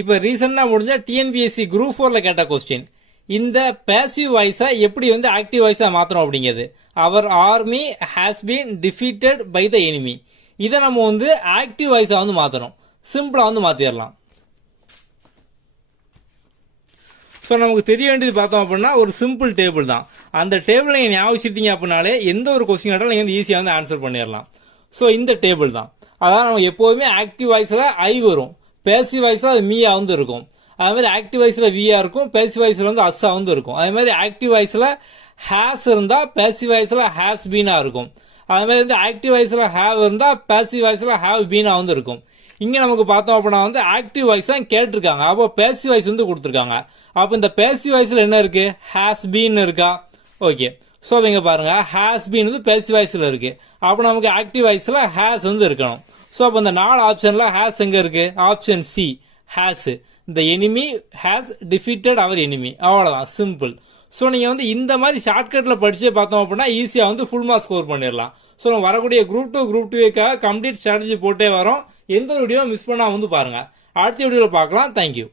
இப்போ ரீசெண்டாக முடிஞ்ச டிஎன்பிஎஸ்சி குரூப் 4ல கேட்ட கொஸ்டின், இந்த பேசிவ் வாய்ஸை எப்படி வந்து ஆக்டிவ் வாய்ஸாக மாற்றணும் அப்படிங்கிறது. Our army has been defeated by the enemy. இதை நம்ம வந்து ஆக்டிவ் வாய்ஸாக வந்து மாற்றணும். சிம்பிளாக வந்து மாற்றிடலாம். ஸோ நமக்கு தெரிய வேண்டியது பார்த்தோம் அப்படின்னா ஒரு சிம்பிள் டேபிள் தான். அந்த டேபிளை நீங்கள் ஞாபகம் அப்படின்னாலே எந்த ஒரு கொஸ்டின் கேட்டாலும் நீங்கள் வந்து ஈஸியாக வந்து ஆன்சர் பண்ணிடலாம். ஸோ இந்த டேபிள் தான். அதான் நம்ம எப்போதுமே ஆக்டிவ் வாய்ஸில் ஐ வரும், பேசிவ் வாய்ஸில் அது மீயா வந்து இருக்கும். அதே மாதிரி ஆக்டிவ் வாய்ஸில் வியா இருக்கும், பேசிவ் வாய்ஸில் வந்து அஸ்ஸா வந்து இருக்கும். அதே மாதிரி ஆக்டிவ் வாய்ஸில் ஹேஸ் இருந்தால் பேசிவ் வாய்ஸில் ஹேஸ் பீனா இருக்கும். அதே மாதிரி வந்து ஆக்டிவ் வாய்ஸில் ஹேவ் இருந்தால் பேசிவ் வாய்ஸில் ஹேவ் பீனா வந்து இருக்கும். இங்கே நமக்கு பார்த்தோம் அப்படின்னா வந்து ஆக்டிவ் வாய்ஸ் தான் கேட்டிருக்காங்க. அப்போ பேசிவ் வாய்ஸ் வந்து கொடுத்துருக்காங்க. அப்போ இந்த பேசிவ் வாய்ஸில் என்ன இருக்கு? ஹேஸ் பீன் இருக்கா? ஓகே. ஸோ இங்கே பாருங்க, ஹேஸ் பீன் வந்து பேசிவ் வாய்ஸில் இருக்கு. அப்போ நமக்கு ஆக்டிவ் வாய்ஸில் ஹேஸ் வந்து இருக்கணும். ஸோ அப்போ இந்த 4 ஆப்ஷனில் ஹேஸ் எங்கே இருக்கு? Option C has. இந்த enemy has defeated our enemy. அவ்வளோதான், சிம்பிள். ஸோ நீங்கள் வந்து இந்த மாதிரி ஷார்ட்கட்டில் படிச்சு பார்த்தோம் அப்படின்னா ஈஸியாக வந்து ஃபுல் மார்க் ஸ்கோர் பண்ணிடலாம். ஸோ நம்ம வரக்கூடிய குரூப் 2 கம்ப்ளீட் ஸ்ட்ராட்டஜி போட்டே வரோம். எந்த ஒரு வீடியோ மிஸ் பண்ணாமல் வந்து பாருங்கள். அடுத்த வீடியோவில் பார்க்கலாம். தேங்க்யூ.